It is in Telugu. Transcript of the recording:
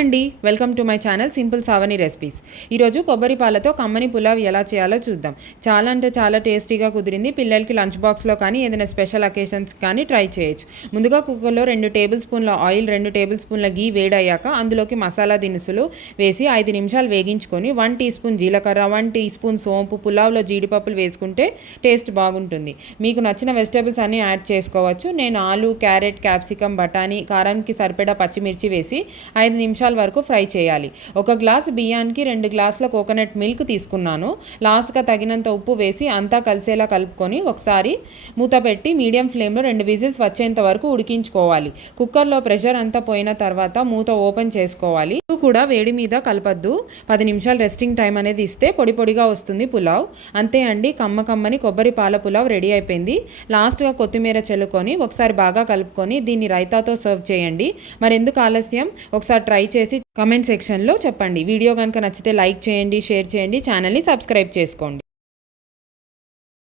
అండి, welcome to my channel simple Savani recipes. ఈరోజు కొబ్బరి పాలతో కమ్మని పులావ్ ఎలా చేయాలో చూద్దాం. చాలా అంటే చాలా టేస్టీగా కుదిరింది. పిల్లలకి లంచ్ బాక్స్లో కానీ ఏదైనా స్పెషల్ అకేషన్స్ కానీ ట్రై చేయొచ్చు. ముందుగా కుక్కర్లో 2 టేబుల్ స్పూన్ల ఆయిల్, 2 టేబుల్ స్పూన్ల గీ వేడయ్యాక అందులోకి మసాలా దినుసులు వేసి 5 నిమిషాలు వేగించుకొని 1 టీ స్పూన్ జీలకర్ర, 1 టీ స్పూన్ సోంపు, పులావ్లో జీడిపప్పులు వేసుకుంటే టేస్ట్ బాగుంటుంది. మీకు నచ్చిన వెజిటేబుల్స్ అన్నీ యాడ్ చేసుకోవచ్చు. నేను ఆలు, క్యారెట్, క్యాప్సికమ్, బఠానీ, కారానికి సరిపడా పచ్చిమిర్చి వేసి 5 నిమిషాల వరకు ఫ్రై చేయాలి. 1 గ్లాసు బియ్యానికి 2 గ్లాసుల కోకోనట్ మిల్క్ తీసుకున్నాను. లాస్ట్గా తగినంత ఉప్పు వేసి అంతా కలిసేలా కలుపుకొని ఒకసారి మూత పెట్టి మీడియం ఫ్లేమ్లో 2 విజిల్స్ వచ్చేంత వరకు ఉడికించుకోవాలి. కుక్కర్లో ప్రెషర్ అంతా పోయిన తర్వాత మూత ఓపెన్ చేసుకోవాలి. కూడా వేడి మీద కలపద్దు. 10 నిమిషాలు రెస్టింగ్ టైం అనేది ఇస్తే పొడి పొడిగా వస్తుంది పులావ్. అంతే అండి, కమ్మని కొబ్బరి పాల పులావ్ రెడీ అయిపోయింది. లాస్ట్గా కొత్తిమీర చల్లుకొని ఒకసారి బాగా కలుపుకొని దీన్ని రైతాతో సర్వ్ చేయండి. మరెందుకు ఆలస్యం, ఒకసారి ట్రై చేసి కామెంట్ సెక్షన్లో చెప్పండి. వీడియో కనుక నచ్చితే లైక్ చేయండి, షేర్ చేయండి, ఛానల్ని సబ్స్క్రైబ్ చేసుకోండి.